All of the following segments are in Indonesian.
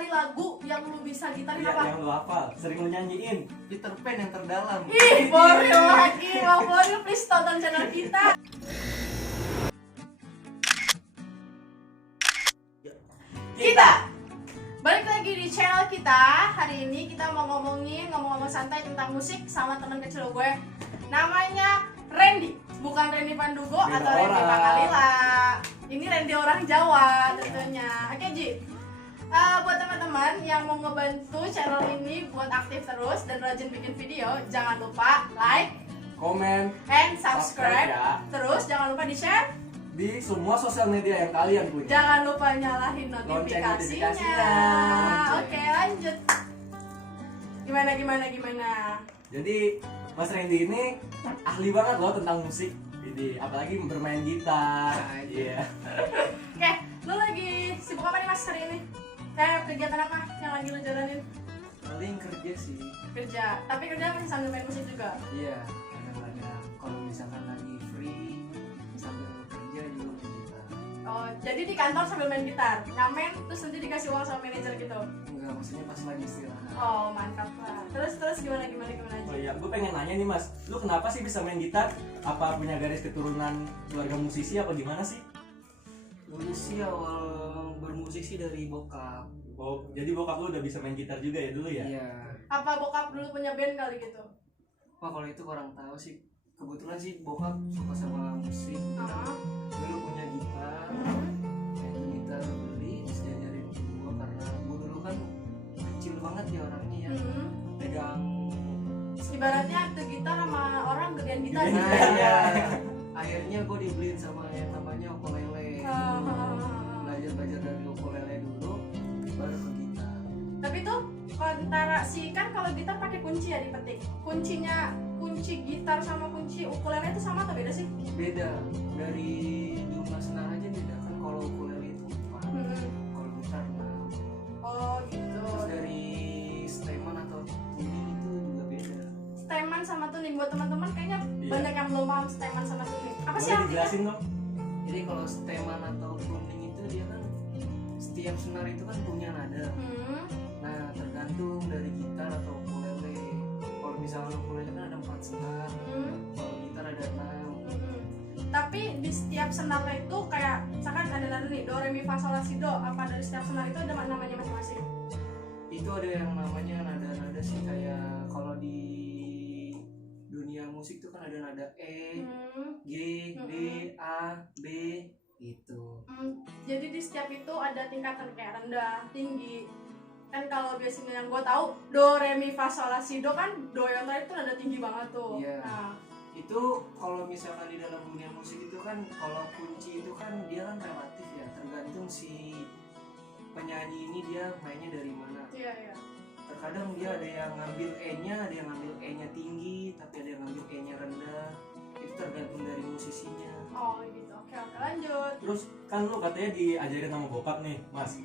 kali lagu yang lu bisa gitarin Iya, apa? yang lu hafal, sering lu nyanyiin. Peter Pan yang terdalam. Ih, Boril lagi. Mau Boril, please tonton channel kita. Kita balik lagi di channel kita. Hari ini kita mau ngomong-ngomong santai tentang musik sama teman kecil gue. Namanya Randy, bukan Randy Pandugo Beda atau Randy orang. Pakalila. Ini Randy orang Jawa tentunya. Oke Ji, buat teman-teman yang mau ngebantu channel ini buat aktif terus dan rajin bikin video, jangan lupa like Komen and subscribe. ya. Terus jangan lupa di share. Di semua sosial media yang kalian punya. Jangan lupa nyalahin Lonceng notifikasinya. notifikasinya. Oke, lanjut. Gimana? Jadi Mas Randy ini ahli banget loh tentang musik. Jadi apalagi bermain gitar. Iya. Oke, lu lagi sibuk apa nih Mas hari ini? Kayak kegiatan apa yang lagi lu jalanin? Paling kerja sih. Kerja, tapi kerja masih sambil main musik juga. Iya, kadang-kadang kalau misalkan lagi free sambil kerja juga main gitar. Oh, jadi di kantor sambil main gitar, ngamen, terus nanti dikasih uang sama manajer gitu. Enggak, maksudnya pas lagi istirahat. Oh, mantap lah. Terus gimana Oh aja? iya, gue pengen nanya nih Mas, lu kenapa sih bisa main gitar? Apa punya garis keturunan keluarga musisi apa gimana sih? Dulu sih awal bermusik sih dari bokap. Oh, jadi bokap lu udah bisa main gitar juga ya dulu ya? Iya. Apa bokap dulu punya band kali gitu? Wah, kalau itu kurang tahu sih. Kebetulan sih bokap suka sama musik. Ah. Dulu punya gitar. Nah, itu gitar beli terus diajarin ke gua karena gua dulu kan kecil banget ya orangnya ya. Pegang Ibaratnya tuh gitar sama orang gedean gitar. Gedean gitu. gitar. ya. Akhirnya gue dibeliin sama yang namanya ukulele. Belajar dari ukulele dulu baru ke gitar. Tapi tuh antara kan kalau gitar pakai kunci ya dipetik. Kunci gitar sama kunci ukulele itu sama atau beda sih? Beda. Dari jumlah senar aja beda kan, kalau ukulele itu 4. Kalau gitar 6. Oh gitu. Terus dari stemmen atau tuning itu juga beda. Steman sama tuning buat teman-teman kayaknya Iya. banyak yang belum paham steman sama tuning. Apa sih Boleh artinya? dijelasin dong? Jadi kalau stemmen atau tuning itu dia kan setiap senar itu kan punya nada. Nah, tergantung dari gitar atau ukulele. Kalau misalnya ukulele kan ada 4 senar, kalau gitar ada 6. Tapi di setiap senar itu kayak misalkan ada nada nih do re mi fa sol la si do. Apa dari setiap senar itu ada namanya masing-masing? Itu ada yang namanya nada-nada sih, kayak kalau di dunia musik tuh kan ada nada E, G, D, A, B gitu. Jadi di setiap itu ada tingkatan kayak rendah, tinggi. Kan kalau biasanya yang gue tahu do re mi fa sol la si do kan do yang tadi itu nada tinggi banget tuh. Iya. Nah, Itu kalau misalkan di dalam dunia musik itu kan, kalau kunci itu kan dia kan relatif ya, tergantung si penyanyi ini dia mainnya dari mana. iya. Terkadang dia ada yang ngambil E-nya, ada yang ngambil E-nya tinggi, tapi ada yang ngambil E-nya rendah. Itu tergantung dari musisinya. Oh gitu. Oke, lanjut. Terus kan lu katanya diajarin sama bokap nih Mas.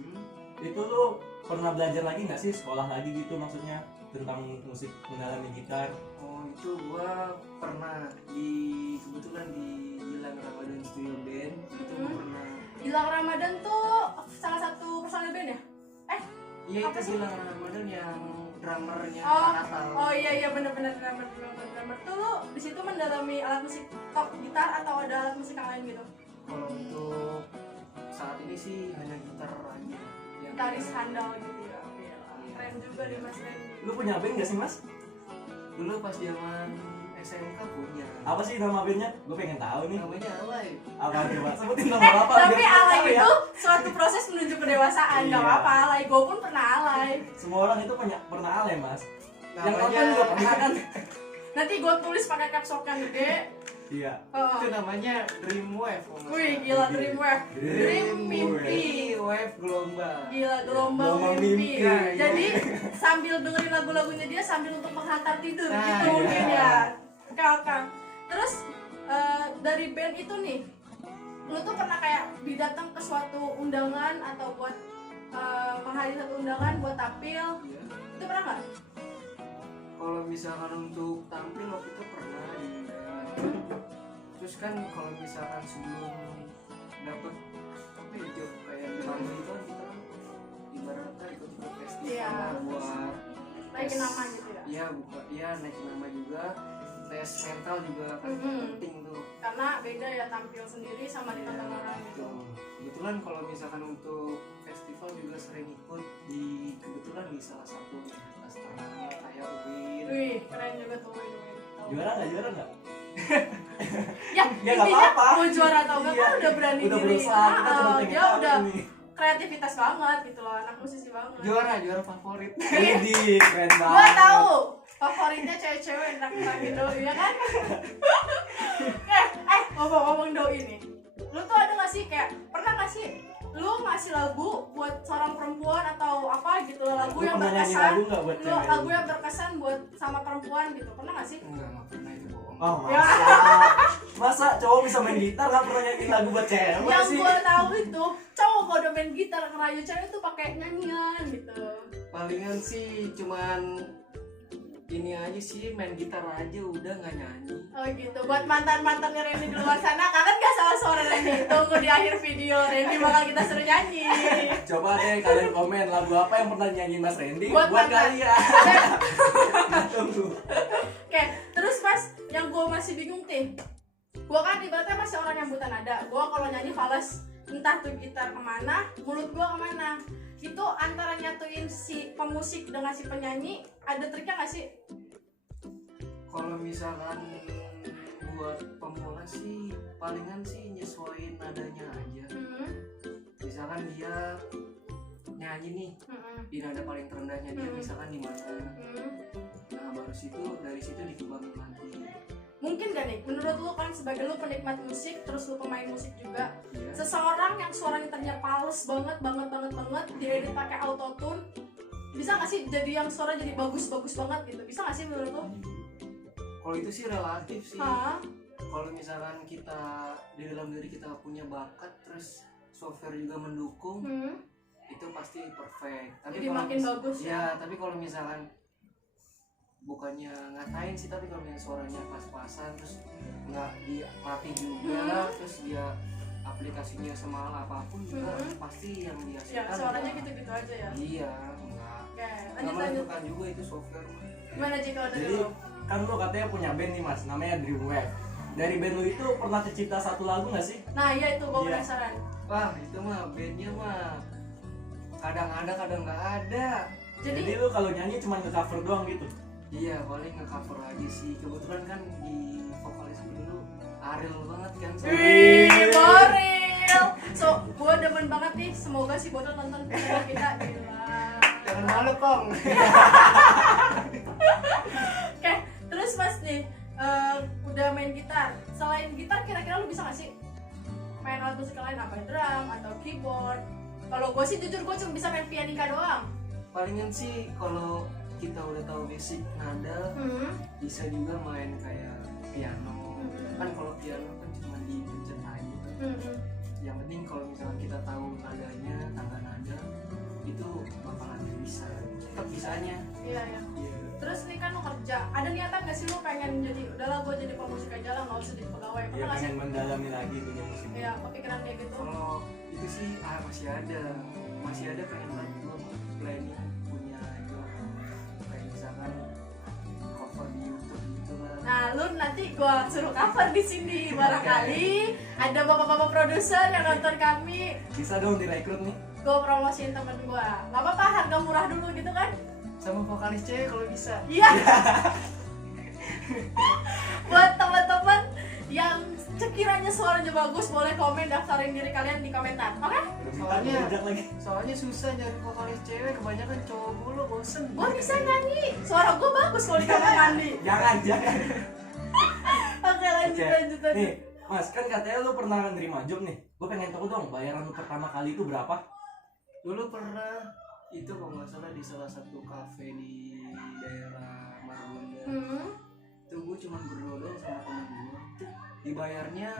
Itu lu pernah belajar lagi nggak sih, sekolah lagi gitu maksudnya tentang musik, mendalami gitar? Oh, itu gua pernah kebetulan di Gilang Ramadan Studio Band. Itu gua pernah. Gilang Ramadan tuh salah satu personil band ya? Iya, Apa itu sih? Gilang Ramadan yang drummernya Oh, Natal. oh iya benar-benar drummer tuh lu di situ mendalami alat musik tok gitar atau ada alat musik yang lain gitu? Kalau untuk saat ini sih hanya gitar aja. Gitaris handal gitu ya. Keren juga deh Mas Randy. Lu punya band nggak sih Mas? Dulu pas zaman SMK punya. Apa sih nama bandnya? Gue pengen tahu nih. Namanya Alay. Apa coba? Sebutin nama apa? Tapi biar alay tahu ya. itu suatu proses menuju kedewasaan, nggak Iya. apa-apa alay. Gue pun pernah alay. Semua orang itu pernah alay Mas. Yang Namanya- nonton juga pernah kan? Nanti gue tulis pakai caps lock yang gede. Iya. Oh. Itu namanya Dream Wave. kalau nggak Wih salah. gila dream wave, dream mimpi. Wave gelombang. Gila gelombang Gelombang mimpi. mimpi. Iya. Jadi sambil dengerin lagu-lagunya dia sambil untuk menghantar tidur Nah, gitu iya. mungkin ya. Oke. Terus dari band itu nih, lu tuh pernah kayak didatang ke suatu undangan atau buat menghadiri satu undangan buat tampil? Iya. Itu pernah nggak? Kalau misalkan untuk tampil waktu itu pernah diundang. Terus kan kalau misalkan sebelum dapet apa ya, job kayak di tampil itu kan kita kan ibaratnya ikut sama buat naikin nama gitu ya. Iya, naikin nama juga, tes mental juga kan penting tuh. Karena beda ya tampil sendiri sama ditonton orang gitu. Kebetulan kalau misalkan untuk festival juga sering ikut kebetulan di salah satu universitas ternama kayak UIN. Wih, keren juga tuh UIN. Juara nggak? Ya, Ya nggak intinya apa-apa. mau juara atau enggak kan udah berani Udah diri. berusaha, kita cuma pengen Dia tahu udah nih. kreativitas banget gitu loh, anak musisi banget. Juara favorit. Widih, keren banget. Gua tahu favoritnya cewek-cewek enak-enakin doi ya kan? Ngomong-ngomong doi nih, lu tuh ada nggak sih kayak pernah nggak sih lu ngasih lagu buat seorang perempuan atau apa gitu lagu Lu yang pernah nyanyi berkesan, lagu nggak buat lu cewek? lagu yang berkesan buat sama perempuan gitu pernah nggak sih? Enggak pernah, itu bohong. Oh, Ya. masa cowok bisa main gitar nggak pernah nyanyi lagu buat cewek Yang sih? gue tahu itu cowok kalau udah main gitar ngerayu cewek tuh pakai nyanyian gitu. Palingan sih cuman ini aja sih, main gitar aja udah, nggak nyanyi. Oh gitu, buat mantan-mantannya Randy di luar sana, kangen gak sama suara Randy? Tunggu di akhir video, Randy bakal kita suruh nyanyi. Coba deh kalian komen lagu apa yang pernah nyanyiin Mas Randy Buat buat mantan. kalian. Tunggu. Oke, terus Mas, yang gue masih bingung nih, gue kan ibaratnya masih orang yang buta nada. Gue kalau nyanyi fals, entah tuh gitar kemana, mulut gue kemana. Itu antara nyatuin si pemusik dengan si penyanyi, ada triknya gak sih? Kalau misalkan buat pemula sih palingan sih nyesuaiin nadanya aja. Misalkan dia nyanyi nih di nada paling terendahnya dia misalkan di mana, nah baru dari situ dikembangin lagi. Mungkin gak nih, menurut lu kan sebagai lu penikmat musik, terus lu pemain musik juga, Iya. seseorang yang suaranya ternyata pales banget, diedit pakai autotune, bisa gak sih jadi yang suara jadi bagus banget gitu? Bisa gak sih menurut lu? Kalau itu sih relatif sih. Hah? Kalau misalkan kita di dalam diri kita punya bakat, terus software juga mendukung, itu pasti perfect. Tapi Jadi kalau makin bagus ya? ya. Tapi kalau misalkan bukannya ngatain sih, tapi kalau misalnya suaranya pas-pasan terus nggak dilatih juga, terus dia aplikasinya semahal apapun juga pasti yang Ya, dihasilkan suaranya nggak- gitu-gitu aja ya? Iya, enggak. Oke, Nggak lanjut. menentukan juga itu software. Gimana Ji kalau dari Jadi lu? kan lu katanya punya band nih Mas, namanya Dreamwave. Dari band lu itu pernah tercipta satu lagu nggak sih? Nah iya itu gue Iya. penasaran. Wah, itu mah bandnya mah kadang ada kadang nggak ada. Jadi Jadi, lu kalau nyanyi cuma nge-cover doang gitu? Iya, paling nge-cover aja sih. Kebetulan kan di vokalis dulu Ariel banget kan. wih, Boril. So, gue demen banget nih, semoga si Bodol nonton video kita. Gila. Jangan malu, Kong. Oke, terus Mas nih, udah main gitar. Selain gitar, kira-kira lu bisa gak sih main alat musik lain, apa drum atau keyboard? Kalau gue sih jujur gue cuma bisa main pianika doang. Palingan sih kalau kita udah tahu basic nada, bisa juga main kayak piano. Kan kalau piano kan cuma dipencet aja kan. Yang penting kalau misalnya kita tahu nadanya, tangga nada, itu bakalan bisa. Tetap bisanya. Iya ya. Iya. Terus nih kan lu kerja, ada niatan gak sih lu pengen jadi, udahlah gue jadi pemusik aja lah, gak usah jadi pegawai. Iya, Pernah gak sih? pengen mendalami lagi dunia musik. Iya, kepikiran kayak gitu. Kalau itu sih masih ada pengen banget gue planning punya job kayak misalkan cover di YouTube gitu lah. Nah, lu nanti gua suruh cover di sini. Barangkali ada bapak-bapak produser yang nonton kami, Bisa dong direkrut nih. gua promosiin temen gua. Gak apa-apa, harga murah dulu gitu kan? Sama vokalis cewek kalau bisa. Iya. Buat teman-teman yang sekiranya suaranya bagus, boleh komen daftarin diri kalian di komentar. Oke? Soalnya susah nyari vokalis cewek, kebanyakan cowok mulu, bosen. Gua bisa nyanyi. Suara gua bagus kalau di kamar mandi. Jangan. Oke, lanjut. Nih, Mas, kan katanya lu pernah nerima job nih. Gue pengen tahu dong, bayaran lu pertama kali itu berapa? Dulu pernah itu kalau nggak salah di salah satu kafe di daerah Margonda. Itu gue cuma berdua doang sama temen gue. Dibayarnya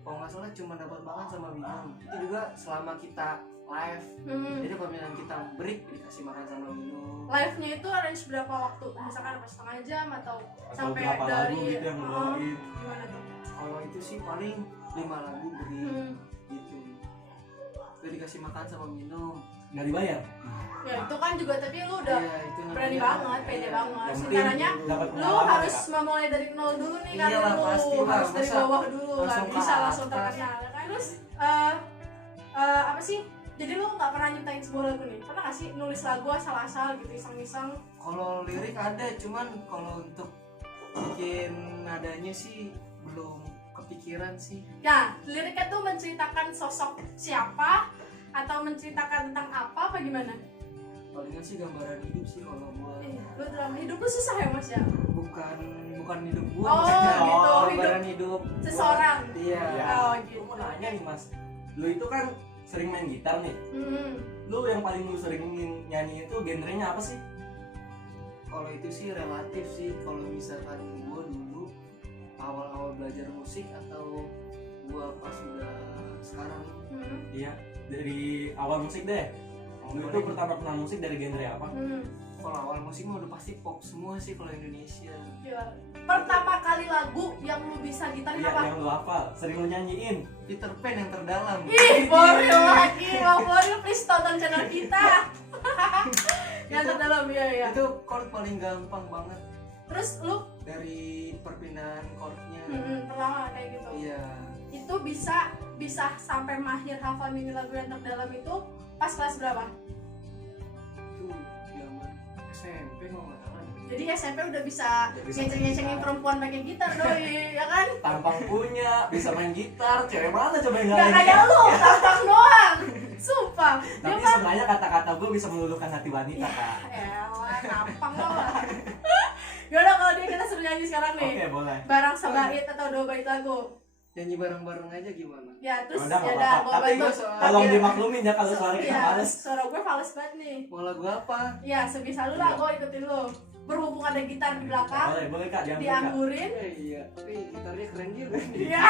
kalau nggak salah cuma dapat makan sama minum. Itu juga selama kita live. Jadi kalau misalnya kita break dikasih makan sama minum. Live-nya itu range berapa waktu? Misalkan apa setengah jam atau sampai berapa lagu dari gitu yang lu bawain? gimana tuh? Kalau itu sih paling 5 lagu beri gitu. gak dikasih makan sama minum. Nggak dibayar. Ya itu kan juga, tapi lu udah Iya, itu berani namanya- banget, pede iya. banget. Yang penting Sebenarnya dapat lu pengalaman, harus Kak. memulai dari nol dulu nih kan, Iyalah, lu pasti lah. harus dari Masa bawah dulu, nggak langsung ke bisa langsung atas. terkenal ya kan. Terus apa sih, jadi lu nggak pernah nyiptain sebuah lagu nih, pernah nggak sih nulis lagu asal-asal gitu, iseng-iseng? Kalau lirik ada, cuman kalau untuk bikin nadanya sih belum kepikiran sih. Ya, liriknya tuh menceritakan sosok siapa atau menceritakan tentang apa gimana? Palingan sih gambaran hidup sih kalau gua. Lu dalam hidup lu susah ya Mas ya? Bukan hidup gua Oh, maksudnya. gitu, Gambaran hidup seseorang. Iya. Iya. Oh Lu gitu. mau nanya nih Mas, lu itu kan sering main gitar nih. Lu yang paling lu sering nyanyi itu genrenya apa sih? Kalau itu sih relatif sih. Kalau misalkan gua dulu awal-awal belajar musik atau gua pas udah sekarang. Iya, dari awal musik deh. Lu itu pertama kenal musik dari genre apa? Kalau awal musik mah udah pasti pop semua sih kalau Indonesia. Ya. Pertama kali lagu yang lu bisa gitarin Iya, apa? yang lu hafal, sering lu nyanyiin. Peter Pan yang terdalam. Ih, Boril lagi, Bang Boril, please tonton channel kita. Yang terdalam, ya. Itu chord paling gampang banget Terus lu dari perpindahan chordnya. pertama kayak gitu. Iya. Itu bisa sampai mahir hafal mini lagu yang terdalam itu pas kelas berapa? Itu zaman SMP kalau nggak salah. Jadi SMP udah bisa Udah bisa ngeceng-ngecengin main perempuan pakai gitar doi, ya kan? Tampang punya, bisa main gitar, cewek mana coba yang Gak lain? kayak lu, tampang doang. Sumpah. Dia Tapi mah sebenarnya kata-kata gue bisa meluluhkan hati wanita, Kak. elah, tampang lo lah. Yaudah kalau dia kita suruh nyanyi sekarang nih. Oke, boleh. Barang sebait atau dua bait lagu. Nyanyi bareng-bareng aja gimana? Ya terus Udah, nggak ya udah apa-apa. gua Tapi bantu. tolong Iya. dimaklumin ya kalau suara kita Iya, males. suara gue fals banget nih. Mau lagu apa? Ya sebisa lu lah, gue ikutin lu. Berhubung ada gitar di belakang, Boleh, boleh Kak, diambil Kak. dianggurin. Iya, tapi gitarnya keren juga. Iya,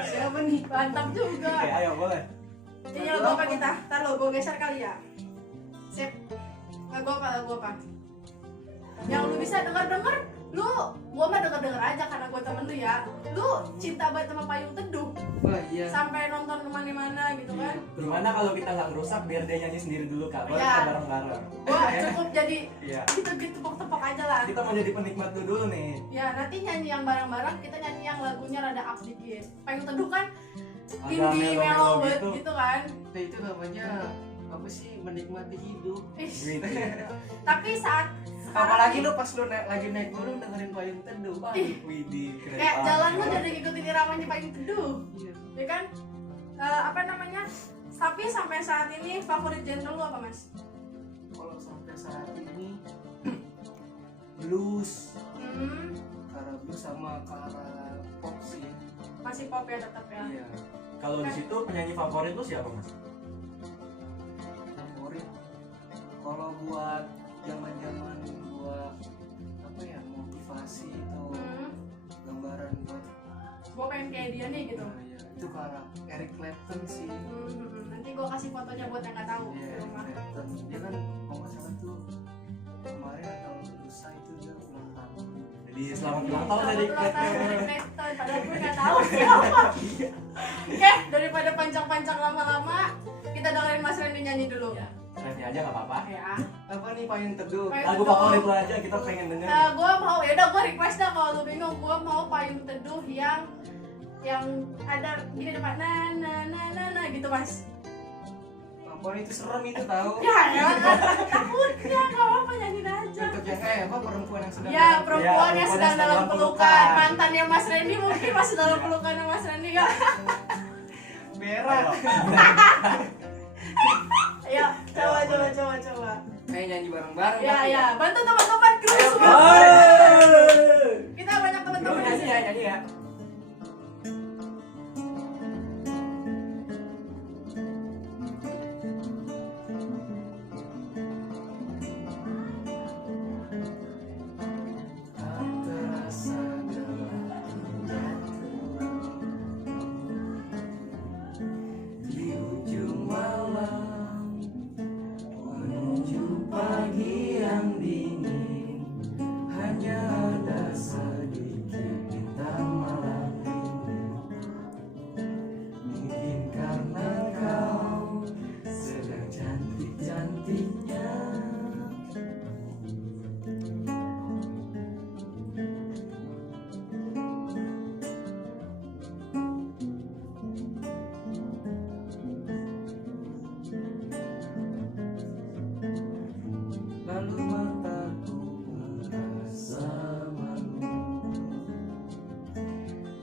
Siapa nih? mantap juga. Oke, ayo boleh. Ini lagu apa kita? Ntar lo, gue geser kali ya. Sip. Lagu apa? Yang lu bisa denger-denger, gua mah denger-denger aja karena gua temen lu ya. Lu cinta banget sama Payung Teduh, Wah iya. sampai nonton kemana-mana gitu kan. Gimana kalau kita nggak ngerusak biar dia nyanyi sendiri dulu Kak? Boleh Ya. kita bareng-bareng. Gua cukup jadi Iya. gitu tepok-tepok aja lah. Kita mau jadi penikmat dulu nih. Ya nanti nyanyi yang bareng-bareng, kita nyanyi yang lagunya rada up dikit. Payung Teduh kan Agak indie melo-melo mellow banget gitu. gitu kan. Nah itu namanya apa sih, menikmati hidup. Ih, Gitu. tapi saat sekarang Apalagi nih, lu pas lu lagi naik gunung dengerin Payung Teduh. Wah, Ih. Widih, keren kayak banget. jalan lu jadi ngikutin iramanya Payung Teduh. iya. Ya kan. Apa namanya? Tapi sampai saat ini favorit genre lu apa, Mas? Kalau sampai saat ini blues, ke arah blues sama ke arah pop sih. Masih pop ya tetap ya. Iya. Kalau di situ penyanyi favorit lu siapa Mas? Favorit. Kalau buat zaman-zaman gua apa ya, motivasi atau gambaran buat Gue pengen kayak dia nih gitu. nah, ya, itu ke arah Eric Clapton sih. Nanti gue kasih fotonya buat yang nggak tahu Iya, di Eric rumah. Clapton. Dia kan kalau nggak salah tuh kemarin atau lusa itu dia ulang tahun. Jadi selamat ulang tahun dari Selamat ulang tahun dari Clapton. Clapton. Padahal gue nggak tahu siapa. Oke, daripada panjang-panjang lama-lama, kita dengerin Mas Randy nyanyi dulu. Ya, Randy aja nggak apa-apa. Ya. Apa nih Payung Teduh? Payung Lagu Teduh. favorit lu aja kita pengen denger. Gue mau, ya udah gue request dah kalau lu bingung, gue mau Payung Teduh yang ada gini depan na gitu Mas. Ampun itu serem itu tahu. Ya takutnya nggak apa-apa nyanyiin aja. Untuk yang apa perempuan yang sedang Ya dalam- perempuan yang sedang dalam pelukan. pelukan. Mantannya Mas Randy mungkin masih dalam pelukan sama Mas Randy ya. merah. Ayo coba. Kayak nyanyi bareng-bareng. Ya tapi ya, bantu teman-teman kru semua. Hey! Kita banyak Lu teman-teman di nyanyi sini. ya, nyanyi ya. terasa gelap di ujung malam menuju pagi yang dingin. lalu mataku merasa malu.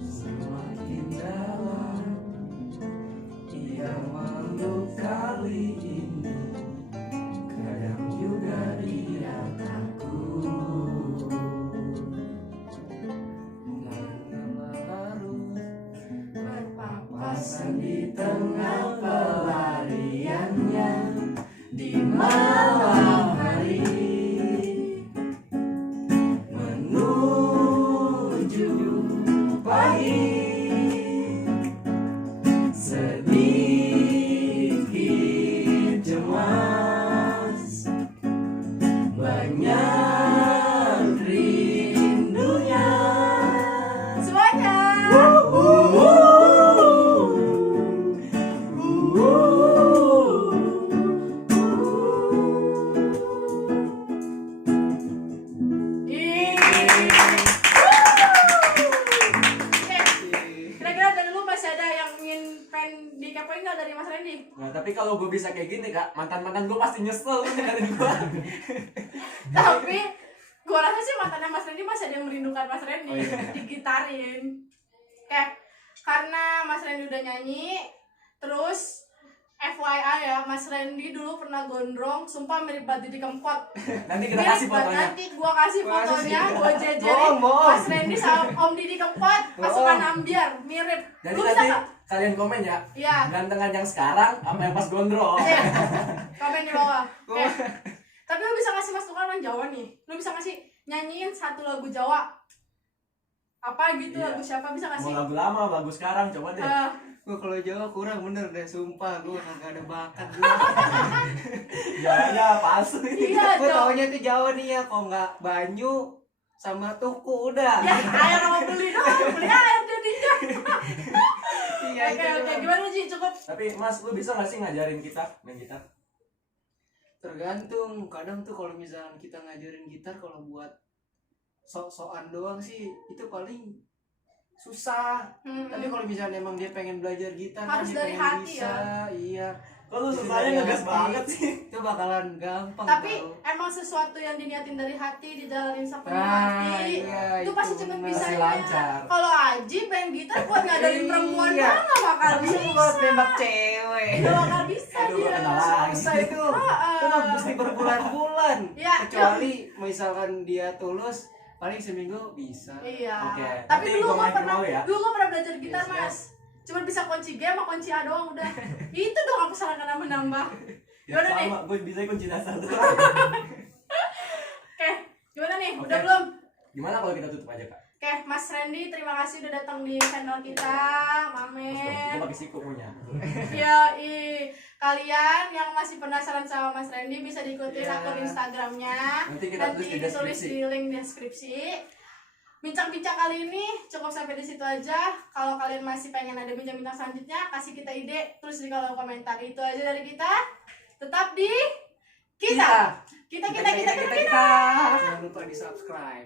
Semakin dalam ia malu kali ini, kadang juga dia takut. Mengapa harus berpapasan di tengah pelariannya di malam hari menuju pagi, sedikit cemas, banyak rindunya. Semuanya. Ih. Oke, kira-kira dari lu masih ada yang ingin pengen dikepoin nggak dari Mas Randy? Nah, tapi kalau gue bisa kayak gini kak, mantan-mantan gue pasti nyesel dengerin gue. Tapi gua rasa sih mantannya Mas Randy masih ada yang merindukan Mas Randy. Oh, iya. Digitarin. Kayak karena Mas Randy udah nyanyi, terus FYI ya, Mas Randy dulu pernah gondrong, sumpah mirip banget Didi Kempot. Nanti kita Mirip kasih banget. fotonya. Nanti gua kasih fotonya, gua jejerin Bohong. Mas Randy sama Om Didi Kempot, pasukan ambiar, mirip. Jadi Lu bisa nanti nggak? kalian komen ya, Iya. gantengan yang sekarang apa yang pas gondrong. Iya. Komen di bawah. Oke. Tapi lu bisa ngasih masukan orang Jawa nih. Lu bisa ngasih nyanyiin satu lagu Jawa. Apa gitu, Iya. lagu siapa bisa Mau ngasih? lagu lama, lagu sekarang, coba deh. Gue kalau Jawa kurang bener deh, sumpah gue kagak ada bakat gue. Jawanya palsu. Iya, Gue Jawa. taunya tuh Jawa nih ya, kalau nggak banyu sama tuku udah. Ya, air sama beli doang, beli air jadinya. Iya Oke, itu oke, doang. gimana sih cukup? Tapi Mas, lu bisa gak sih ngajarin kita main gitar? Tergantung, kadang tuh kalau misalnya kita ngajarin gitar, kalau buat sok-sokan doang sih itu paling susah. Tapi kalau misalnya emang dia pengen belajar gitar, Harus dia dari pengen hati bisa, iya, Kok lu Itu susahnya dari ngegas hati. banget sih? itu bakalan gampang. Tapi tau. emang sesuatu yang diniatin dari hati, dijalanin sepenuh Nah, hati, iya, itu pasti cepet bener. bisa. Pasti lancar. Kalau Aji main gitar buat ngajarin perempuan Iya. mah nggak bakal Tapi bisa. itu buat nembak cewek. Nggak bakal bisa Aduh, dia. kenal lagi. Susah itu. Itu nggak mesti berbulan-bulan. Iya, Kecuali misalkan dia tulus, paling seminggu bisa. Iya. Oke, Tapi nanti dulu gua gua main pernah, mau ya. dulu gua pernah belajar gitar Yes, mas. Cuma bisa kunci G sama kunci A doang udah. Itu dong apa salah karena menambah. Ya Gimana nih? sama, gue bisa kunci dasar tuh. Oke, gimana nih? Oke. Udah belum? Gimana kalau kita tutup aja kak? Oke, Mas Randy, terima kasih udah datang di channel kita, Gue Mamen. pakai siku punya. Ya, kalian yang masih penasaran sama Mas Randy bisa diikuti Ya. akun Instagramnya. Nanti kita tulis di ditulis deskripsi. di link deskripsi. Bincang-bincang kali ini cukup sampai di situ aja. Kalau kalian masih pengen ada bincang-bincang selanjutnya, kasih kita ide, tulis di kolom komentar. Itu aja dari kita. Tetap di kita. Kita. Jangan lupa di subscribe.